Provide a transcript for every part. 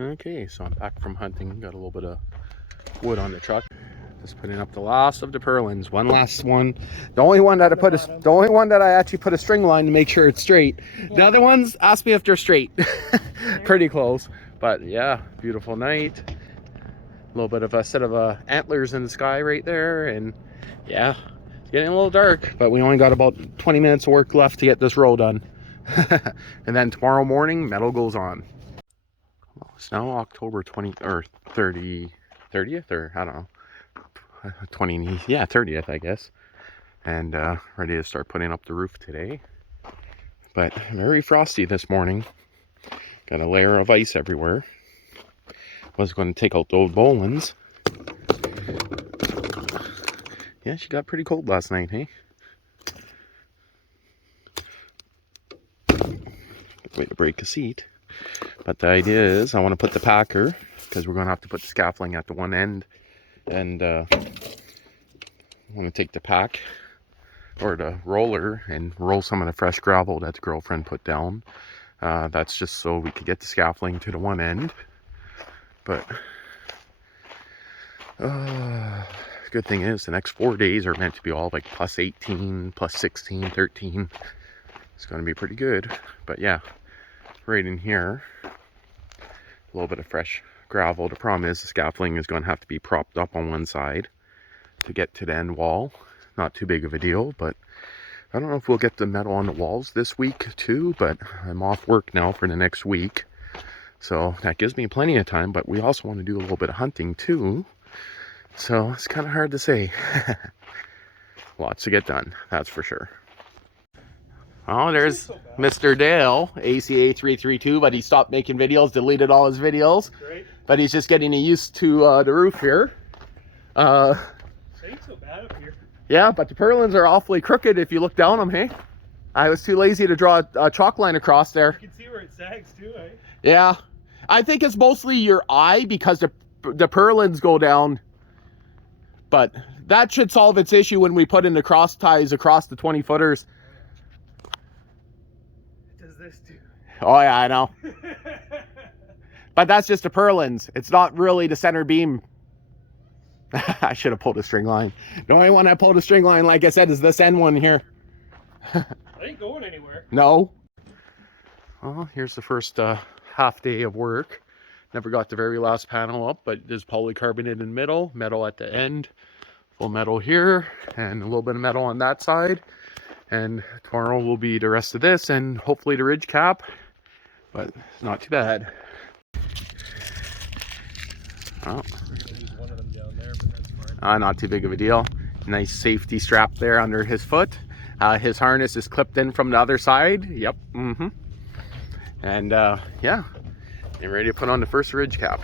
Okay, so I'm back from hunting. Got a little bit of wood on the truck. Just putting up the last of the purlins. One last one. The only one that I actually put a string line to make sure it's straight. Yeah. The other ones, ask me if they're straight. Pretty close. But yeah, beautiful night. A little bit of a set of antlers in the sky right there, and yeah, it's getting a little dark, but we only got about 20 minutes of work left to get this row done. And then tomorrow morning, metal goes on. Well, it's now October 20th or 30th, or I don't know, 30th, I guess. And ready to start putting up the roof today. But very frosty this morning. Got a layer of ice everywhere. Was going to take out those bowlins. Yeah, she got pretty cold last night, hey? Good way to break a seat. But the idea is I want to put the packer, because we're going to have to put the scaffolding at the one end. And I want to take the pack, or the roller, and roll some of the fresh gravel that the girlfriend put down. That's just so we could get the scaffolding to the one end. But good thing is the next 4 days are meant to be all like plus 18, plus 16, 13. It's going to be pretty good. But yeah, right in here, a little bit of fresh gravel. The problem is the scaffolding is going to have to be propped up on one side to get to the end wall. Not too big of a deal, but I don't know if we'll get the metal on the walls this week too, but I'm off work now for the next week. So that gives me plenty of time, but we also want to do a little bit of hunting too. So it's kind of hard to say. Lots to get done, that's for sure. Oh, there's Mr. Dale, ACA 332, but he stopped making videos, deleted all his videos. Great. But he's just getting used to the roof here. It ain't so bad up here. Yeah, but the purlins are awfully crooked if you look down them, hey? I was too lazy to draw a chalk line across there. You can see where it sags too, eh? Yeah. I think it's mostly your eye because the purlins go down. But that should solve its issue when we put in the cross ties across the 20-footers. It does this too. Oh yeah, I know. But that's just the purlins. It's not really the center beam. I should have pulled a string line. The only one I pulled a string line, like I said, is this end one here. I ain't going anywhere. No. Well, here's the first half day of work. Never got the very last panel up, but there's polycarbonate in the middle, metal at the end, full metal here, and a little bit of metal on that side. And tomorrow will be the rest of this, and hopefully the ridge cap, but it's not too bad. Oh. Not too big of a deal. Nice safety strap there under his foot. His harness is clipped in from the other side. Yep. And yeah, get ready to put on the first ridge cap.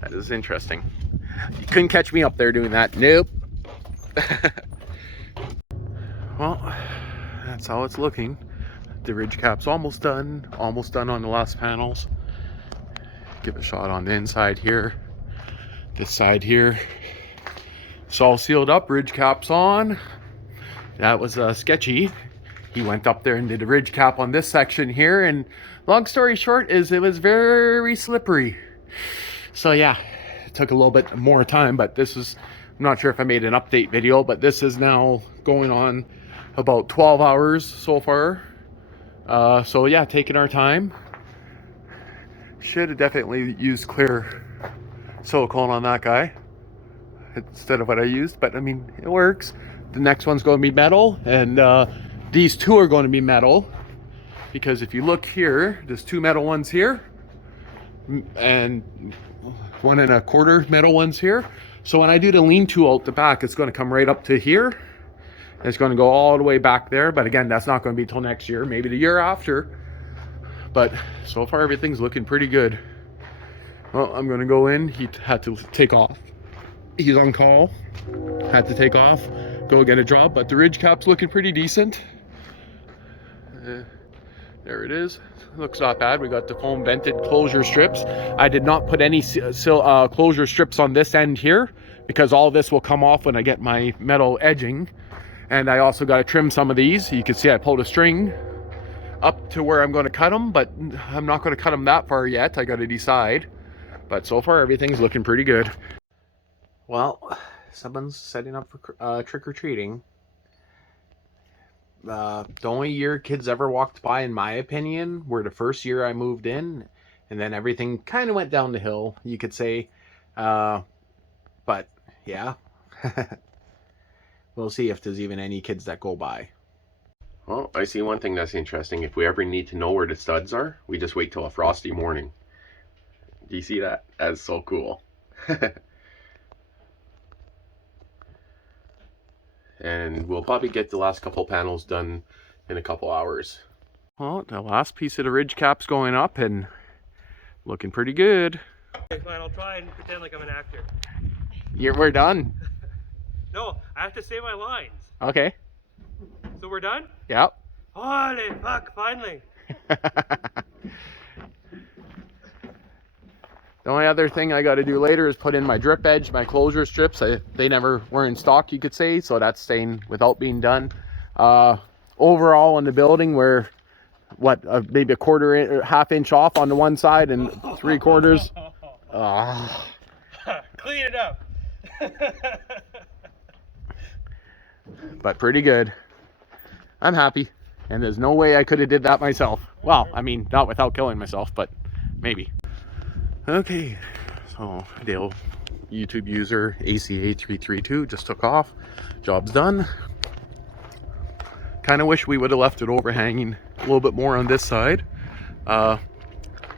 That is interesting. You couldn't catch me up there doing that. Nope. Well, that's how it's looking. The ridge cap's almost done. Almost done on the last panels. Give a shot on the inside here. This side here. It's all sealed up, ridge cap's on. That was sketchy. He went up there and did a ridge cap on this section here, and long story short is it was very slippery. So yeah, it took a little bit more time, but this is, I'm not sure if I made an update video, but this is now going on about 12 hours so far. So yeah, taking our time. Should have definitely used clear silicone on that guy instead of what I used, but I mean, it works. The next one's going to be metal, and these two are going to be metal, because if you look here, there's two metal ones here, and 1 1/4 metal ones here. So when I do the lean-to out the back, it's going to come right up to here. It's going to go all the way back there, but again, that's not going to be till next year, maybe the year after. But so far, everything's looking pretty good. Well, I'm going to go in. He had to take off. He's on call. Had to take off, go get a job, but the ridge cap's looking pretty decent. There it is. Looks not bad. We got the foam vented closure strips. I did not put any closure strips on this end here, because all this will come off when I get my metal edging. And I also got to trim some of these. You can see I pulled a string up to where I'm going to cut them, but I'm not going to cut them that far yet. I got to decide. But so far, everything's looking pretty good. Well, someone's setting up for trick-or-treating. The only year kids ever walked by, in my opinion, were the first year I moved in. And then everything kind of went down the hill, you could say. But, yeah. We'll see if there's even any kids that go by. Well, I see one thing that's interesting. If we ever need to know where the studs are, we just wait till a frosty morning. Do you see that? That's so cool. And we'll probably get the last couple panels done in a couple hours. Well, the last piece of the ridge cap's going up and looking pretty good. Okay, fine, I'll try and pretend like I'm an actor. We're done. No, I have to say my lines. Okay. So we're done? Yep. Holy fuck, finally. The only other thing I got to do later is put in my drip edge, my closure strips. They never were in stock, you could say, so that's staying without being done. Overall in the building, we're maybe a half inch off on the one side and 3/4. Clean it up. But pretty good. I'm happy, and there's no way I could have did that myself. Well, I mean, not without killing myself, but maybe. Okay, so Dale, YouTube user ACA332 just took off. Job's done. Kind of wish we would have left it overhanging a little bit more on this side. I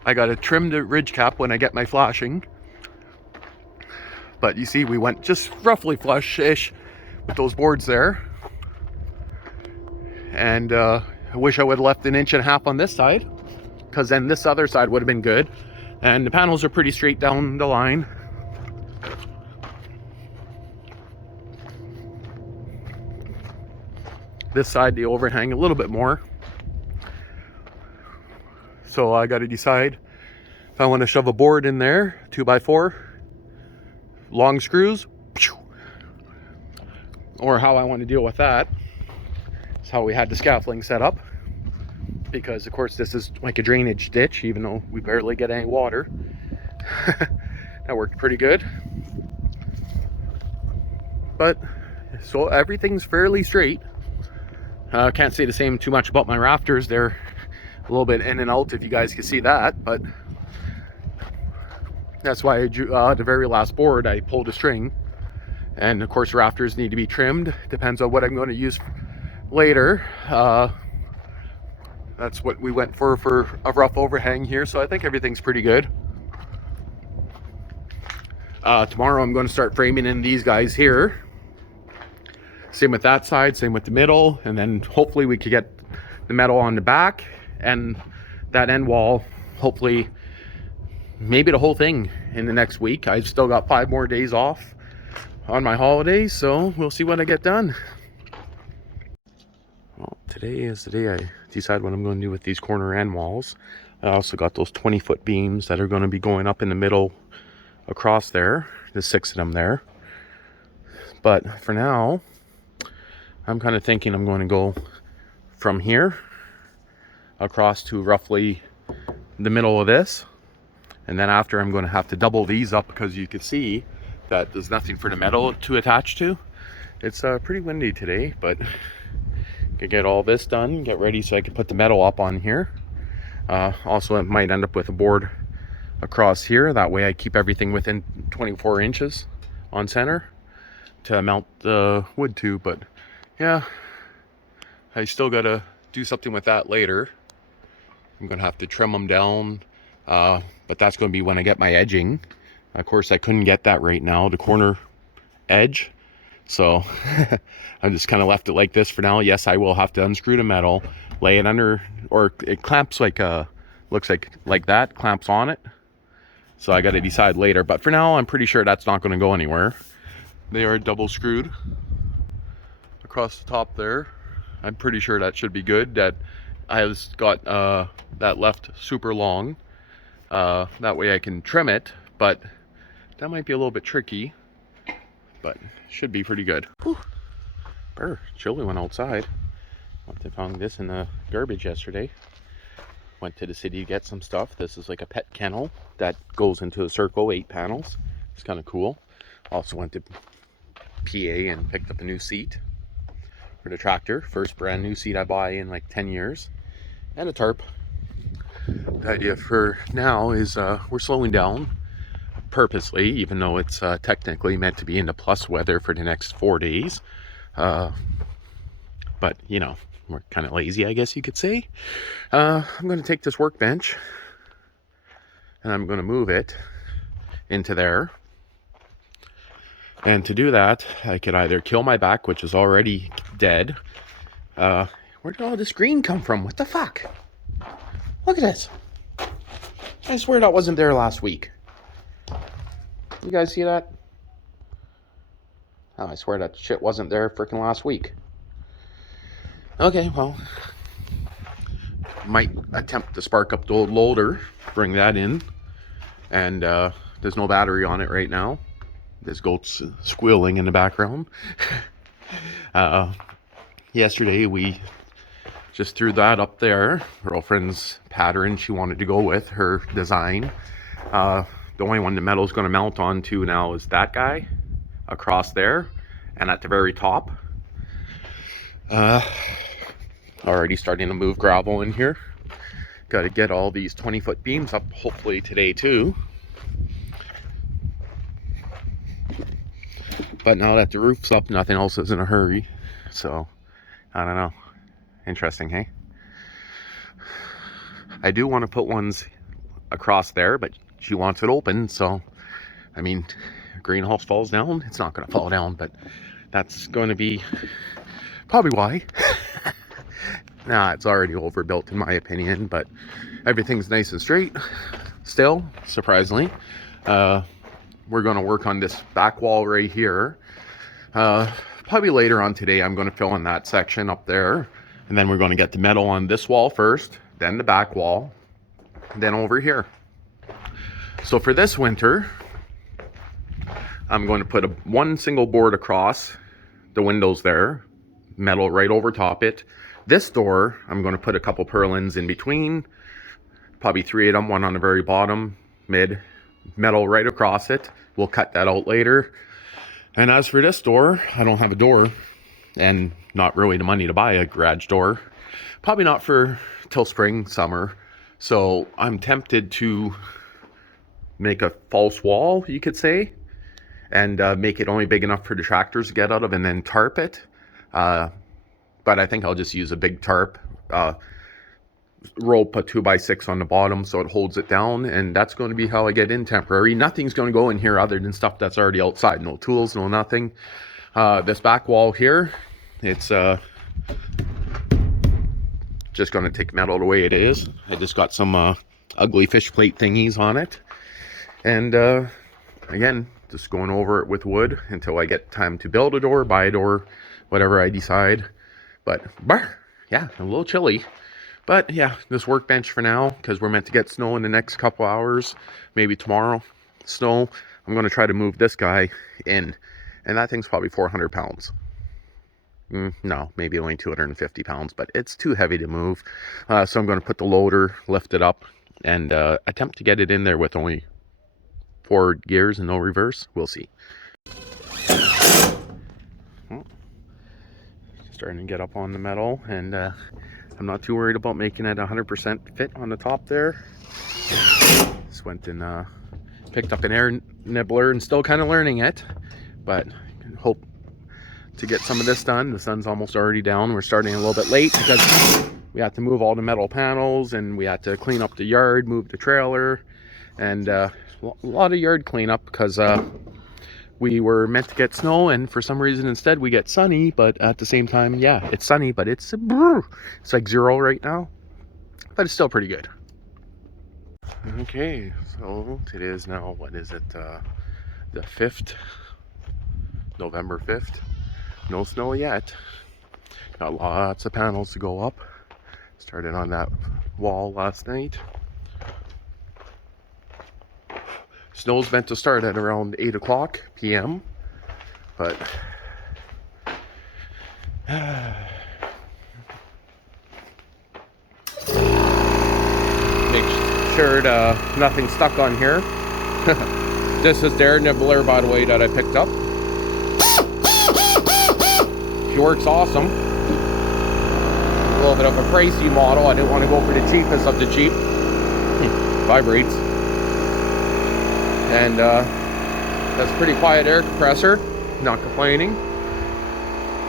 got to trim the ridge cap when I get my flashing. But you see, we went just roughly flush-ish with those boards there. And I wish I would have left 1.5 inches on this side, because then this other side would have been good. And the panels are pretty straight down the line. This side, they overhang a little bit more. So I got to decide if I want to shove a board in there, 2x4, long screws, or how I want to deal with that. That's how we had the scaffolding set up. Because of course this is like a drainage ditch, even though we barely get any water. That worked pretty good. But so everything's fairly straight. Can't say the same too much about my rafters. They're a little bit in and out, if you guys can see that, but that's why I drew the very last board. I pulled a string, and of course rafters need to be trimmed. Depends on what I'm going to use later. That's what we went for a rough overhang here, so I think everything's pretty good. Tomorrow I'm going to start framing in these guys here. Same with that side, same with the middle, and then hopefully we could get the metal on the back and that end wall, hopefully maybe the whole thing in the next week. I've still got 5 more days off on my holidays, so we'll see what I get done. Well, today is the day I decide what I'm going to do with these corner end walls. I also got those 20-foot beams that are going to be going up in the middle across there. There's 6 of them there. But for now, I'm kind of thinking I'm going to go from here across to roughly the middle of this. And then after, I'm going to have to double these up, because you can see that there's nothing for the metal to attach to. It's pretty windy today, but could get all this done, get ready so I can put the metal up on here. Also, it might end up with a board across here. That way I keep everything within 24 inches on center to mount the wood to. But yeah, I still got to do something with that later. I'm going to have to trim them down, but that's going to be when I get my edging. Of course, I couldn't get that right now, the corner edge. So I just kind of left it like this for now. Yes, I will have to unscrew the metal, lay it under, or it clamps like looks like that, clamps on it. So I got to decide later. But for now, I'm pretty sure that's not going to go anywhere. They are double screwed across the top there. I'm pretty sure that should be good. That I just got that left super long. That way I can trim it, but that might be a little bit tricky. But should be pretty good. Whew. Chilly one outside. I found this in the garbage yesterday. went to the city to get some stuff. This is like a pet kennel that goes into a circle, 8 panels. It's kind of cool. Also went to PA and picked up a new seat for the tractor. First brand new seat I buy in like 10 years. And a tarp. The idea for now is we're slowing down purposely, even though it's technically meant to be in the plus weather for the next 4 days. But, you know, we're kind of lazy, I guess you could say. I'm going to take this workbench and I'm going to move it into there. And to do that, I could either kill my back, which is already dead. Where did all this green come from? What the fuck? Look at this. I swear that wasn't there last week. You guys see that? Oh, I swear that shit wasn't there freaking last week. Okay, well, might attempt to spark up the old loader, bring that in, and there's no battery on it right now. This goat's squealing in the background. Yesterday we just threw that up there. Girlfriend's pattern she wanted to go with, her design. The only one the metal's going to mount onto now is that guy across there, and at the very top. Already starting to move gravel in here. Got to get all these 20-foot beams up hopefully today too. But now that the roof's up, nothing else is in a hurry. So, I don't know. Interesting, hey? I do want to put ones across there, but she wants it open, so, I mean, greenhouse falls down, it's not going to fall down, but that's going to be probably why. Nah, it's already overbuilt in my opinion, but everything's nice and straight still, surprisingly. We're going to work on this back wall right here. Probably later on today I'm going to fill in that section up there, and then we're going to get the metal on this wall first, then the back wall, then over here. So for this winter, I'm going to put one single board across the windows there, metal right over top it. This door, I'm going to put a couple purlins in between, probably 3 of them, one on the very bottom, mid, metal right across it. We'll cut that out later. And as for this door, I don't have a door and not really the money to buy a garage door. Probably not for till spring, summer. So I'm tempted to make a false wall, you could say, and make it only big enough for the tractors to get out of and then tarp it. But I think I'll just use a big tarp, rope a 2x6 on the bottom so it holds it down, and that's going to be how I get in temporary. Nothing's going to go in here other than stuff that's already outside. No tools, no nothing. This back wall here, it's just going to take metal the way it is. I just got some ugly fish plate thingies on it, and again, just going over it with wood until I get time to build a door, buy a door, whatever I decide. But yeah, a little chilly. But yeah, this workbench for now, because we're meant to get snow in the next couple hours, maybe tomorrow, snow. I'm going to try to move this guy in, and that thing's probably 400 pounds. No, maybe only 250 pounds, but it's too heavy to move. So I'm going to put the loader, lift it up, and attempt to get it in there with only 4 gears and no reverse. We'll see. Starting to get up on the metal, and I'm not too worried about making it 100% fit on the top there. Just went and picked up an air nibbler and still kind of learning it, but hope to get some of this done. The sun's almost already down. We're starting a little bit late because we had to move all the metal panels, and we had to clean up the yard, move the trailer, and a lot of yard cleanup because we were meant to get snow, and for some reason instead we get sunny. But at the same time, yeah, it's sunny, but it's like 0 right now, but it's still pretty good. Okay, so today is now, what is it, the 5th, November 5th. No snow yet. Got lots of panels to go up. Started on that wall last night. Snow's meant to start at around 8 o'clock p.m. But sure nothing stuck on here. This is their nibbler, by the way, that I picked up. She works awesome. A little bit of a pricey model. I didn't want to go for the cheapest of the cheap. Vibrates. And that's a pretty quiet air compressor. Not complaining.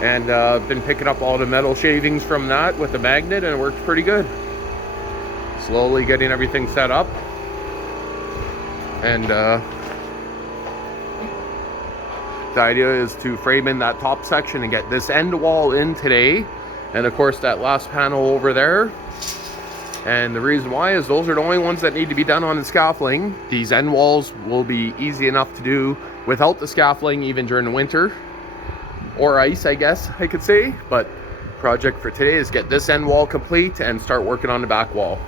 And I've been picking up all the metal shavings from that with the magnet, and it works pretty good. Slowly getting everything set up. And the idea is to frame in that top section and get this end wall in today. And of course that last panel over there. And the reason why is those are the only ones that need to be done on the scaffolding. These end walls will be easy enough to do without the scaffolding, even during the winter. Or ice, I guess I could say. But project for today is get this end wall complete and start working on the back wall.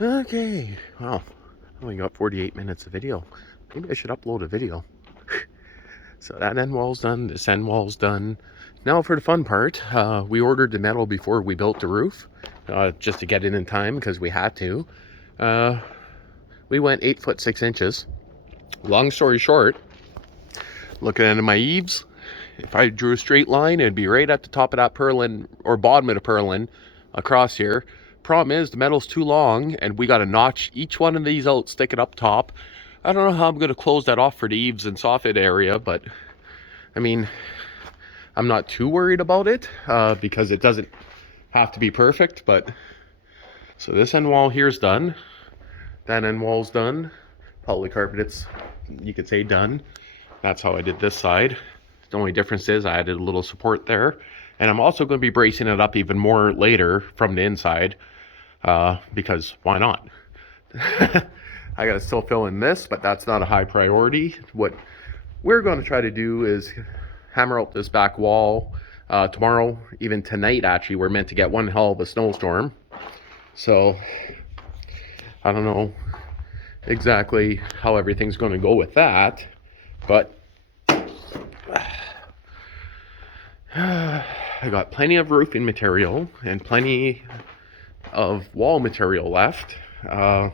Okay, well, I only got 48 minutes of video. Maybe I should upload a video. So that end wall's done, this end wall's done. Now for the fun part, we ordered the metal before we built the roof, just to get it in time because we had to. We went 8 foot 6 inches. Long story short, looking at my eaves, if I drew a straight line, it'd be right at the top of that purlin, or bottom of the purlin, across here. Problem is the metal's too long and we got to notch each one of these out, stick it up top. I don't know how I'm going to close that off for the eaves and soffit area, but I mean, I'm not too worried about it because it doesn't have to be perfect. But so this end wall here's done, that end wall's done, polycarbonate, you could say done. That's how I did this side. The only difference is I added a little support there, and I'm also going to be bracing it up even more later from the inside. Because why not? I gotta still fill in this, but that's not a high priority. What we're going to try to do is hammer out this back wall tomorrow, even tonight actually. We're meant to get one hell of a snowstorm, so I don't know exactly how everything's going to go with that, but I got plenty of roofing material and plenty of wall material left. I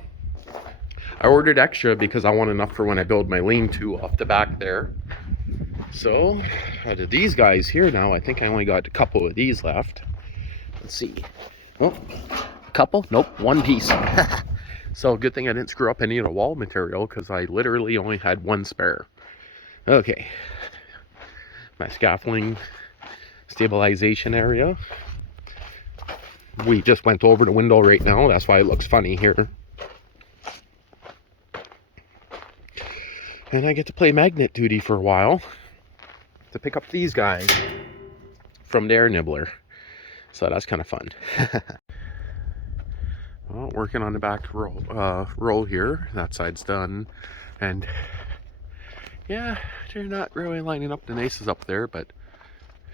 ordered extra because I want enough for when I build my lean-to off the back there. So out of these guys here now, I think I only got a couple of these left. Let's see. Oh, a couple? Nope, one piece. So good thing I didn't screw up any of the wall material because I literally only had one spare. Okay, my scaffolding stabilization area. We just went over the window right now, that's why it looks funny here. And I get to play magnet duty for a while to pick up these guys from their nibbler. So that's kind of fun. Well, working on the back roll here. That side's done. And yeah, they're not really lining up the nicest up there, but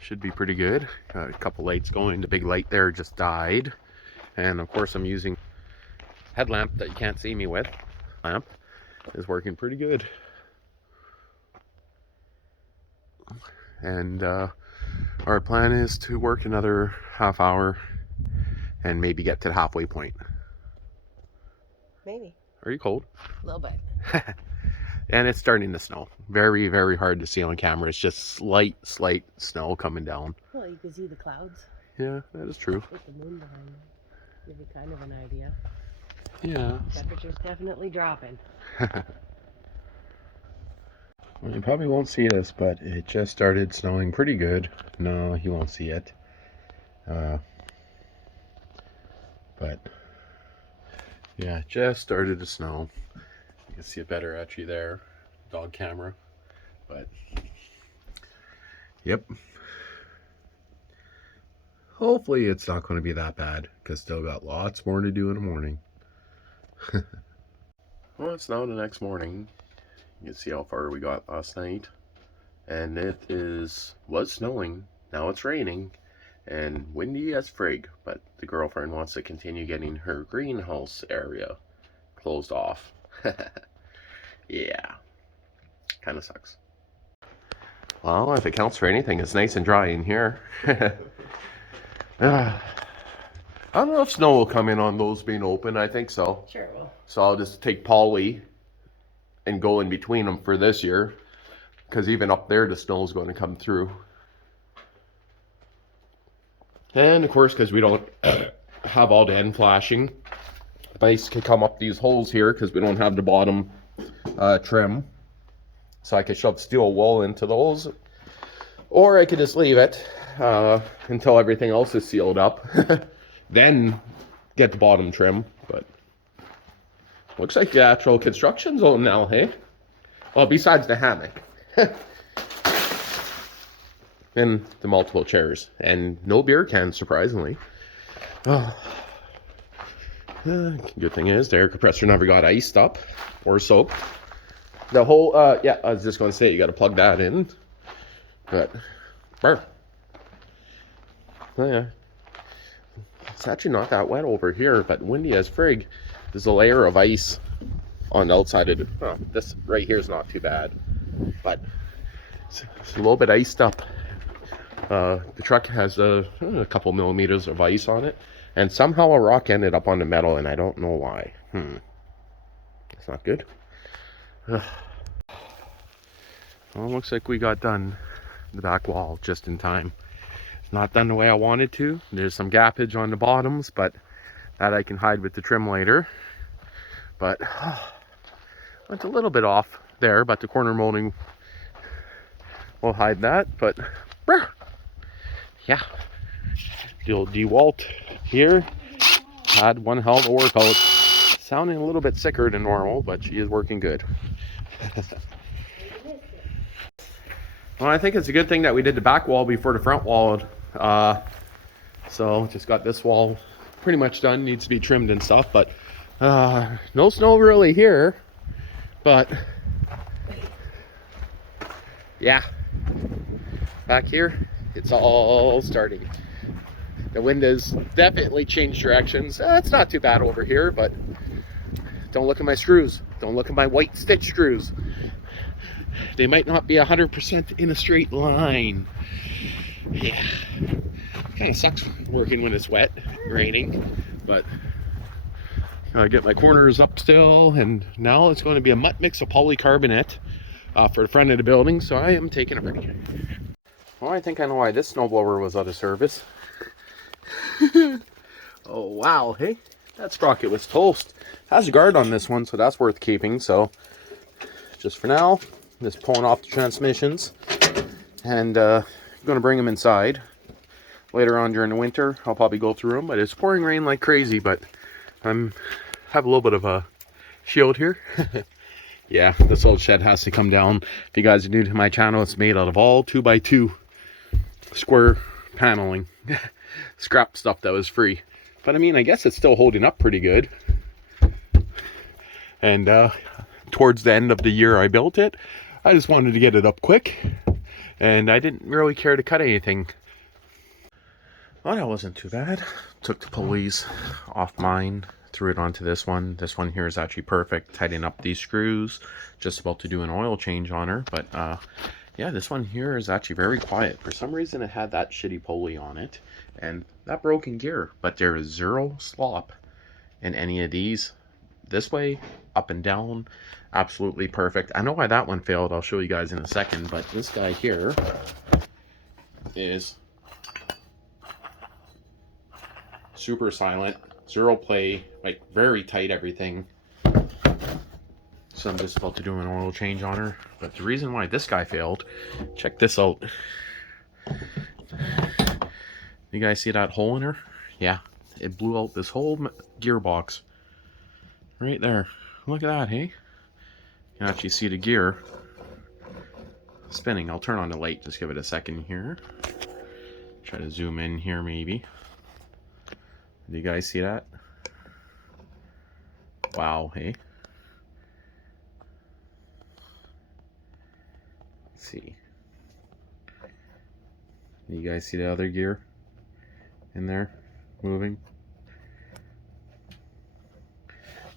should be pretty good. Got a couple lights going. The big light there just died. And of course I'm using headlamp that you can't see me with. Lamp is working pretty good. And our plan is to work another half hour and maybe get to the halfway point. Maybe. Are you cold? A little bit. And it's starting to snow. Very, very hard to see on camera. It's just slight snow coming down. Well, you can see the clouds. Yeah, that is true. With the moon behind them. Give you kind of an idea. Yeah. Temperature's definitely dropping. Well, you probably won't see this, but it just started snowing pretty good. No, you won't see it. But yeah, it just started to snow. You can see it better actually there, dog camera. But yep. Hopefully it's not going to be that bad, because still got lots more to do in the morning. Well, it's now the next morning. You can see how far we got last night. And was snowing, now it's raining, and windy as frig, but the girlfriend wants to continue getting her greenhouse area closed off. Yeah, kind of sucks. Well, if it counts for anything, it's nice and dry in here. I don't know if snow will come in on those being open. I think so. Sure it will. So I'll just take Polly and go in between them for this year, because even up there the snow is going to come through. And of course, because we don't have all the end flashing, ice can come up these holes here because we don't have the bottom trim. So I could shove steel wool into those, or I could just leave it until everything else is sealed up, then get the bottom trim. But looks like the actual construction zone now, hey? Well, besides the hammock. And the multiple chairs. And no beer cans, surprisingly. Oh. Good thing is, the air compressor never got iced up or soaked. The whole, yeah, I was just going to say, you got to plug that in. But, burr. Oh, yeah. It's actually not that wet over here, but windy as frig. There's a layer of ice on the outside of it. Oh, this right here is not too bad. But it's a little bit iced up. The truck has a couple millimeters of ice on it. And somehow a rock ended up on the metal, and I don't know why. That's not good. Well, looks like we got done the back wall just in time. Not done the way I wanted to. There's some gappage on the bottoms, but that I can hide with the trim later. But went a little bit off there, but the corner molding will hide that. But yeah, the old DeWalt here had one hell of a workout. Sounding a little bit sicker than normal, but she is working good. Well, I think it's a good thing that we did the back wall before the front wall. So just got this wall pretty much done. Needs to be trimmed and stuff, but no snow really here. But yeah, back here it's all starting. The wind has definitely changed directions. It's not too bad over here, but don't look at my screws. Don't look at my white stitch screws. They might not be 100% in a straight line. Yeah, kind of sucks working when it's wet, raining, but I get my corners up still, and now it's going to be a mutt mix of polycarbonate for the front of the building, so I am taking a break. Well, I think I know why this snowblower was out of service. Oh wow, hey, that sprocket was toast. Has a guard on this one, so that's worth keeping. So just for now, just pulling off the transmissions, and going to bring them inside. Later on during the winter, I'll probably go through them, but it's pouring rain like crazy, but have a little bit of a shield here. Yeah, this old shed has to come down. If you guys are new to my channel, it's made out of all 2x2 square paneling. Scrap stuff that was free. But I mean, I guess it's still holding up pretty good. And towards the end of the year I built it, I just wanted to get it up quick. And I didn't really care to cut anything. Well, that wasn't too bad. Took the pulleys off mine, threw it onto this one. This one here is actually perfect. Tighten up these screws. Just about to do an oil change on her. But yeah, this one here is actually very quiet. For some reason it had that shitty pulley on it. And that broken gear. But there is zero slop in any of these. This way, up and down, absolutely perfect. I know why that one failed. I'll show you guys in a second. But this guy here is super silent, zero play, like very tight everything. So I'm just about to do an oil change on her. But the reason why this guy failed, check this out. You guys see that hole in her? Yeah, it blew out this whole gearbox. Right there. Look at that, hey? You can actually see the gear spinning. I'll turn on the light, just give it a second here. Try to zoom in here maybe. Do you guys see that? Wow, hey? Let's see. You guys see the other gear in there moving?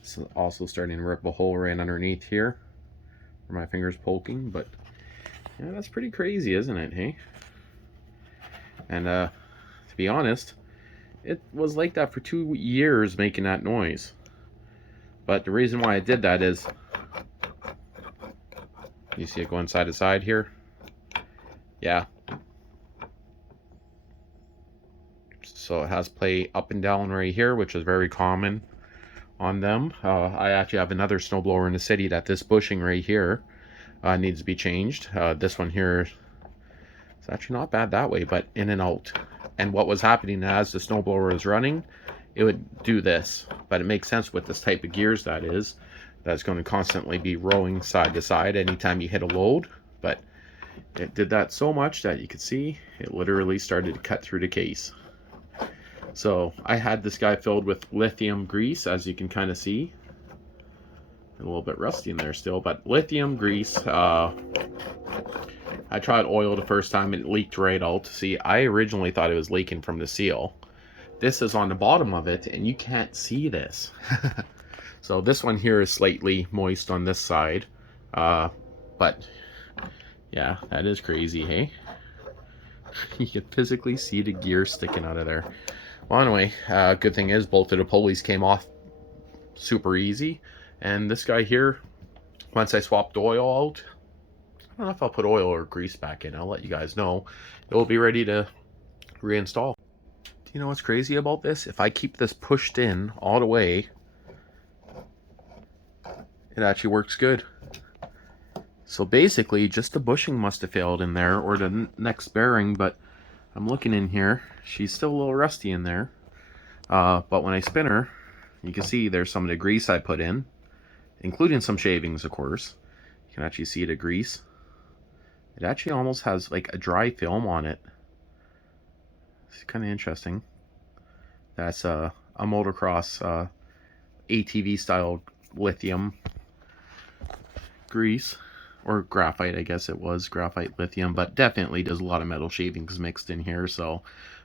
It's also starting to rip a hole right underneath here where my finger's poking, but yeah, that's pretty crazy, isn't it, hey? And to be honest, it was like that for 2 years making that noise. But the reason why I did that is, you see it going side to side here? Yeah. So it has play up and down right here, which is very common on them. I actually have another snowblower in the city that this bushing right here needs to be changed. This one here is actually not bad that way, but in and out. And what was happening as the snowblower was running, it would do this. But it makes sense with this type of gears that is. That's going to constantly be rolling side to side anytime you hit a load. But it did that so much that you could see it literally started to cut through the case. So I had this guy filled with lithium grease, as you can kind of see. A little bit rusty in there still, but lithium grease. I tried oil the first time and it leaked right out. See, I originally thought it was leaking from the seal. This is on the bottom of it and you can't see this. So this one here is slightly moist on this side. But yeah, that is crazy, hey? You can physically see the gear sticking out of there. Well, anyway, good thing is both of the pulleys came off super easy. And this guy here, once I swapped the oil out, I don't know if I'll put oil or grease back in. I'll let you guys know. It will be ready to reinstall. Do you know what's crazy about this? If I keep this pushed in all the way, it actually works good. So basically, just the bushing must have failed in there, or the next bearing, but I'm looking in here. She's still a little rusty in there. But when I spin her, you can see there's some of the grease I put in, including some shavings, of course. You can actually see the grease. It actually almost has like a dry film on it. It's kind of interesting. That's a motocross ATV style lithium grease, or graphite, I guess it was graphite lithium, but definitely there's a lot of metal shavings mixed in here. So,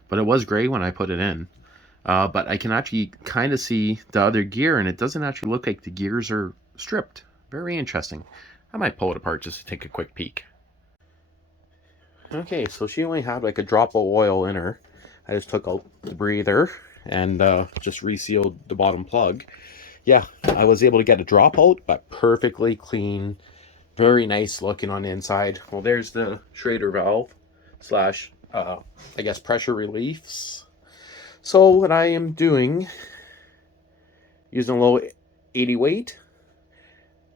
but it was gray when I put it in. But I can actually kind of see the other gear, and it doesn't actually look like the gears are stripped. Very interesting. I might pull it apart just to take a quick peek. Okay, so she only had like a drop of oil in her. I just took out the breather and just resealed the bottom plug. Yeah, I was able to get a drop out, but perfectly clean, very nice looking on the inside. Well, there's the Schrader valve slash, I guess, pressure reliefs. So what I am doing, using a low 80 weight.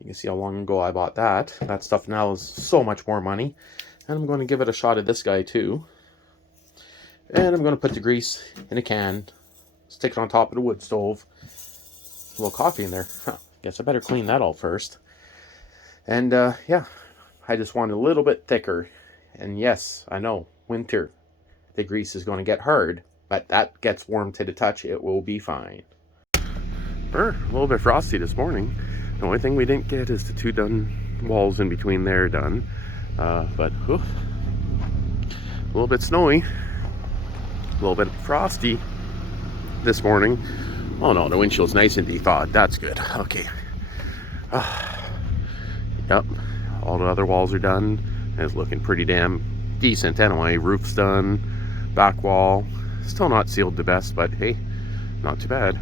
You can see how long ago I bought that. That stuff now is so much more money. And I'm going to give it a shot of this guy too. And I'm going to put the grease in a can, stick it on top of the wood stove. A little coffee in there. Huh. Guess I better clean that out first. And yeah, I just want a little bit thicker. And yes, I know, winter, the grease is going to get hard, but that gets warm to the touch, it will be fine. We're a little bit frosty this morning. The only thing we didn't get is the 2 done walls in between there done. But a little bit snowy, a little bit frosty this morning. Oh no, the windshield's nice and de-thawed. That's good. Okay. Yep, all the other walls are done. It's looking pretty damn decent anyway. Roof's done, back wall. Still not sealed the best, but hey, not too bad.